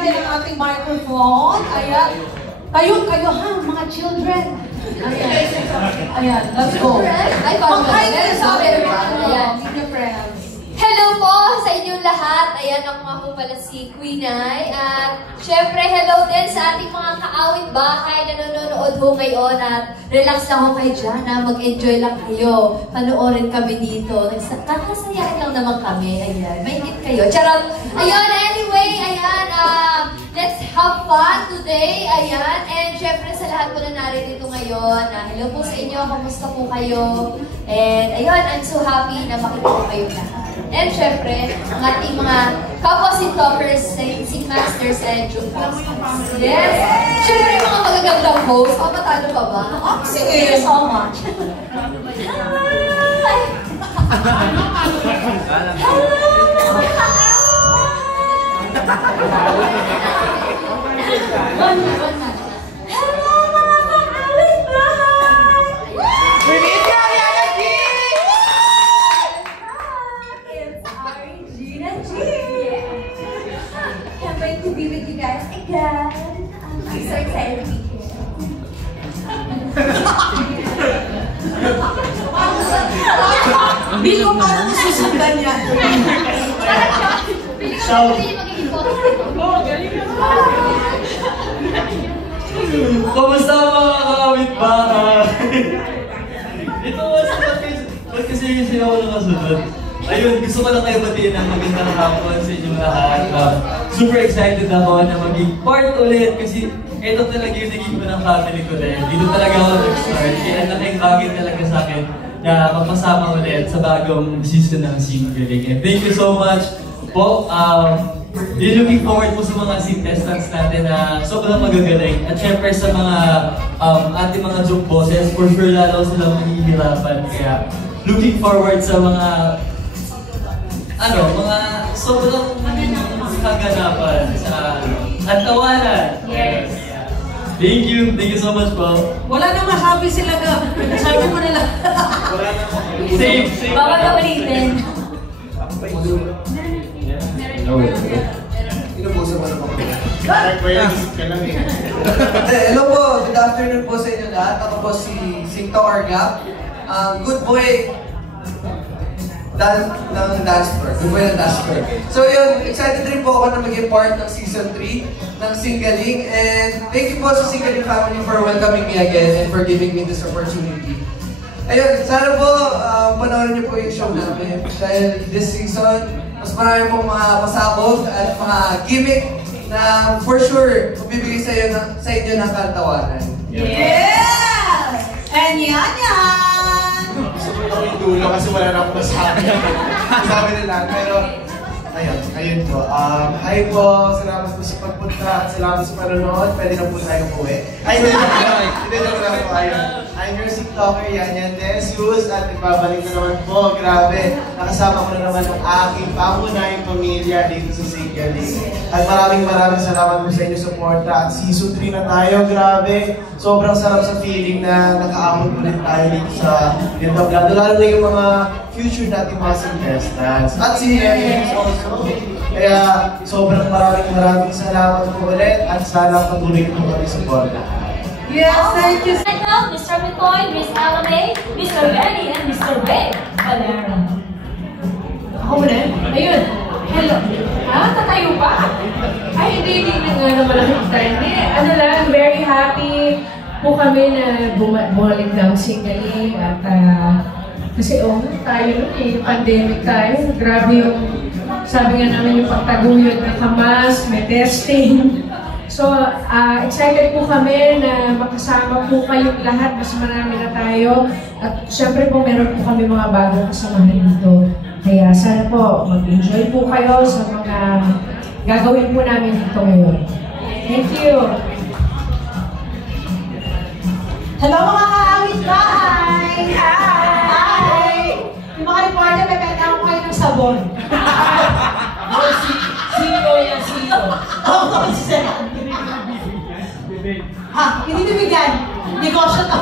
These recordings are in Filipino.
natin ang ating microphone. Ayan. Kayo ha, mga children. Ayan, let's go. Ay, mag-hi kayo sa akin. Meet your friends. Hello po sa inyong lahat. Ayan, ako nga po pala si Queen Ay. At syempre, hello din sa ating mga kaawit bahay na nanonood ho ngayon. At relax lang ho kayo dyan, ha? Mag-enjoy lang kayo. Panoorin kami dito. Kakasayahin lang naman kami. Ayan, mainit kayo. Charot! Ayun, anyway, ayan. Let's have fun today. Ayan. And syempre, sa lahat po na narito ngayon. Hello po sa inyo. Kamusta po kayo? And ayun, I'm so happy na makita ko kayo lahat. And syempre, ang ating mga kapwa talkers, si Masters and Jukebox. Yes! Syempre, yung mga magagandang hosts. Matalo pa ba? Sige, thank you so much. One match. Hello, mga kaawit bahay! Can't wait to be with you guys again. I'm so excited to be here. Hindi ko parang susundan yan. Kamusta mga kakawit bahay? Ito ba't kasi sila ko nakasunod? Ayun, gusto ko lang kayo batiin ng magandang hapon sa inyong lahat. Super excited ako na maging part ulit kasi ito talaga yung naging ko ng family ko din. Dito talaga ako nag-start. Kaya laking bagay talaga sa akin na magpasama ulit sa bagong season ng Singaling. And thank you so much po. Looking forward po sa mga contestants natin na sobrang magagaling. At syempre sa mga ating mga joke bosses, for sure lalo silang mahihirapan. Kaya looking forward sa mga mga sobrang kaganapan sa at tawanan. Yes. Thank you so much po. Wala na masabi sila na. Sabi mo nila. Same. Bawal ka ulitin. Inubusan mo na po. Hello po, good afternoon po sa inyo lahat. Ako po si Singto Argap. Good boy ng dance floor. Good boy ng dance floor. So yun, excited rin po ako na maging part ng season 3 ng Singaling. And thank you po sa Singaling family for welcoming me again and for giving me this opportunity. Ayun, sana po panoorin niyo po yung show namin. Dahil this season, mas marami pong mga pasabog at mga gimmick na for sure bibigay sa inyo ng kantawanan. Yes! And yan! Gusto ko yung dulo kasi wala na akong masabi. Sabi nila, pero ayun po. Hi po, salamat po sa pagpunta, salamat sa panonood. Pwede na po tayong uwi. Ay, hindi na po ayun. I'm your TikToker, Yan Desius, at nagbabalik na naman po. Grabe, nakasama ko na naman ang aking pangunahing pamilya dito sa Singaling. At maraming salamat po sa inyong suporta. At season 3 na tayo, grabe. Sobrang sarap sa feeling na nakaabot ulit tayo dito sa Entablado. Lalo na yung mga future nating mga contestants. At si Evan also. Kaya sobrang maraming salamat po ulit. At sana patuloy po kami suporta. Yes, thank you. Mr. McCoy, Miss Alame, Mr. Benny, and Mr. Ray Valera. Ako muna. Ayun. Hello. Tatayo pa? Ay, hindi na nga naman ang time. Ano lang, very happy po kami na bumalik ng Singaling. At kasi tayo nun pandemic tayo. Grabe yung, sabi nga namin yung pagtaguyod na kamas, may testing. So, excited po kami na makasama po kayong lahat. Mas marami na tayo. At syempre po, meron po kami mga bagong kasamahan dito. Kaya sana po, mag-enjoy po kayo sa mga gagawin po namin dito ngayon. Thank you! Hello mga kaawit bahay! Hi! Yung mga reporter, pepeta ko kayo ng sabon. Sino yan? Sino? Oo, si Sir. Hindi bibigyan. Negosyo to.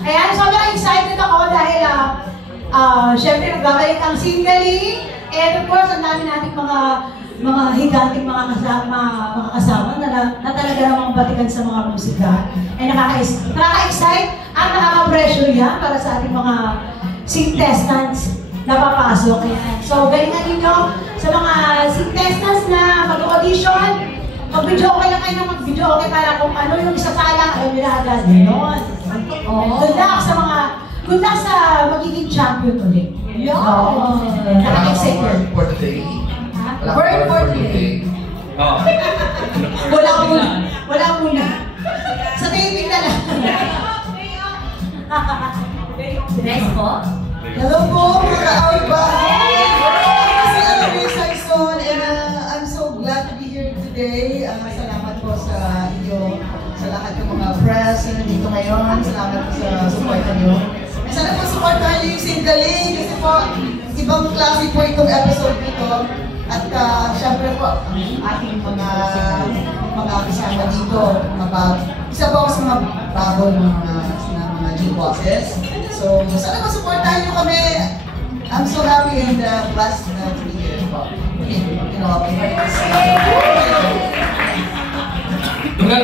Ayan, sobrang excited ako dahil syempre nagbabalik ang Singaling. And of course, ang dami nating mga mga higanting mga kasama na talaga namang batikan sa mga musika. Ay nakaka-excite at nakaka-pressure yan para sa ating mga contestants na papasok. So, galingan ninyo sa mga contestants na mag-audition. Mag-video okay lang kayo na mag-video okay para kung ano yung isasala, ay nilagad. Ganon. Good luck sa magiging champion ulit. Nakaka-excite. For today. Word for today. Wala muna. Sa taping na lang. Next po. Hello po, mga ka-out bahay! Kasi alam mo yung Saison, and I'm so glad to be here today. Salamat po sa inyo, sa lahat ng mga press na nandito ngayon. Salamat po sa support nyo. And sana po supportahan nyo yung Singaling kasi po, ibang klase po itong episode nito. At syempre po, ang ating mga kasama dito, isa po ako sa mga bago ng mga G-bosses. So, sana masuportahan nyo kami. I'm so happy and blessed to be here.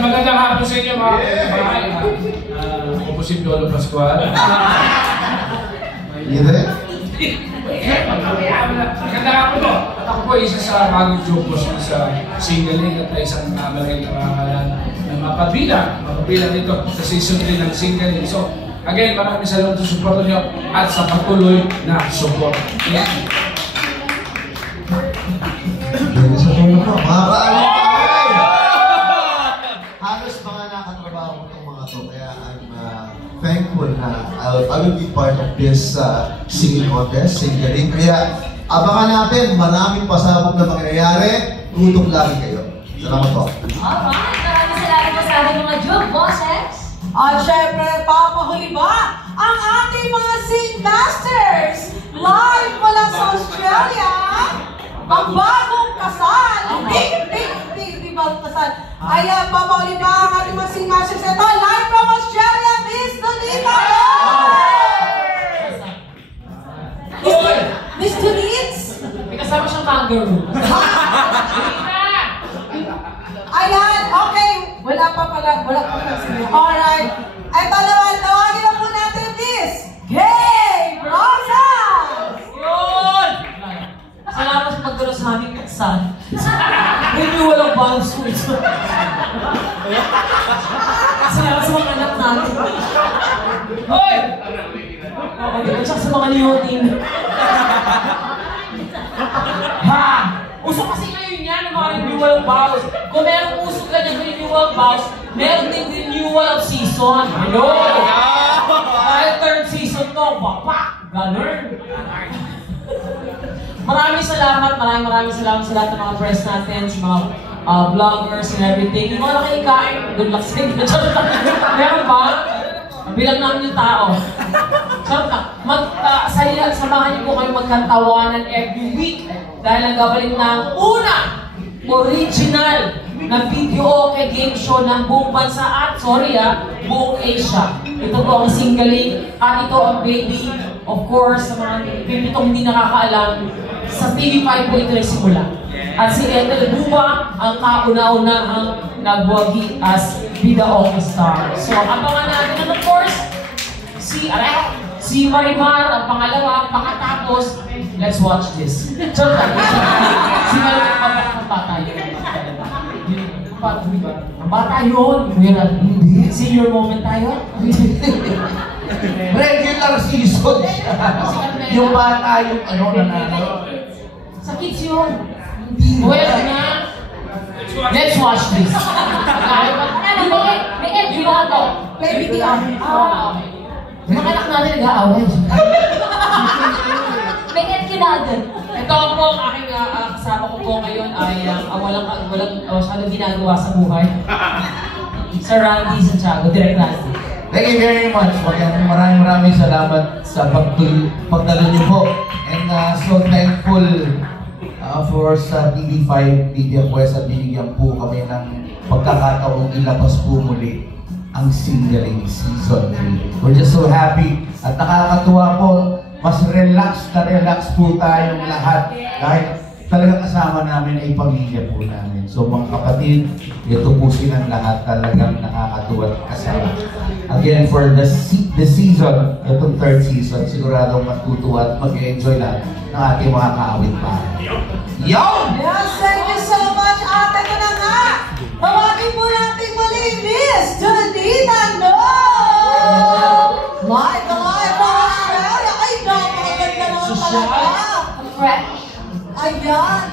Magandang hapon sa inyo mga kapitbahay. Ako po si Piolo Pascual. Magandang hapon po. At ako po isa sa bagong jokos sa Singaling at isang malaking karangalan na mapabilang dito sa season 3 ng Singaling. So, again, maraming salamat sa support nyo at sa patuloy na support. Yeah. Halos mga nakatrabaho ko itong mga to, kaya I'm thankful na I will be part of this singing contest, Singaling. Kaya abangan natin, maraming pasabog na mangyayari, tutok lagi kayo. Salamat po. Alright, maraming salamat po sa ating mga joke bosses. At syempre, papahuli ba ang ating mga Sing Masters? Live mula sa Australia, ang bagong kasal, big bagong kasal. Ay, papahuli ba ang ating mga Sing Masters? Ito, live from Australia, Miss Donita! Miss Donita? May kasama siyang kangaroo. Ayan, okay. Wala pa sila. Alright. Ay, naman, tawagin na po natin Miss Kay Rosas! Yun! Salamat sa pagkaroon sa aming kasal. Renewal of vows ko ito. Salamat sa mga anak natin. Hoy! At saka sa mga liyotin. Ha! Uso kasi ngayon yan ng mga renewal of vows. Kung merong uso ka ng renewal of vows, meron din renewal of season. Ano? Dahil third season to, bapak! Ganun. Maraming salamat sa lahat ng mga press natin, sa mga vloggers and everything. Yung mga nakikain, good luck sa inyo. Meron ba? Bilang namin yung tao. Sarap na. Samahan niyo po kayo magkantawanan every week dahil nagbabalik na ang original na video okay game show ng buong bansa at, buong Asia. Ito po ang Singaling at ito ang baby, of course, sa mga pipitong hindi nakakaalam, sa TV5 po ito nagsimula. At si Ethel Buba ang kauna-unahang nagwagi as Bida Okay Star. So, abangan natin. And of course, si Marimar ang pangalawa, pakatapos, let's watch this. Si Marimar ang bata yun. Ang bata yun. Hindi. Senior moment tayo. Regular season siya. Yung bata, yung nanalo. Sa kids yun. Well na. Let's watch this. May entry ba ako? Play BTR. Mga anak natin nag-aaway. May entry na agad. Ito po ang aking kasama ko po ngayon ay walang masyadong ginagawa sa buhay. Sir Randy Santiago, Direct Randy. Thank you very much. Maraming salamat sa pagdalo niyo po. And so thankful for sa TV5 Media Quest at binigyan po kami ng pagkakataong ilabas po muli ang Singaling Season 3. We're just so happy at nakakatuwa po. Mas relax po tayong lahat. Kahit talagang kasama namin ay pamilya po namin. So mga kapatid, ito po silang lahat talagang nakakatuwa at kasama. Again, for the season, itong third season, siguradong matutuwa at mag-enjoy lahat ng ating mga kaawit pa. Yo! Yes, thank you so much, ate ko na nga! Tawagin po natin muli, Miss Janita No! Live na live po Australia! Ay, napakaganda naman talaga! Fresh. Ayan!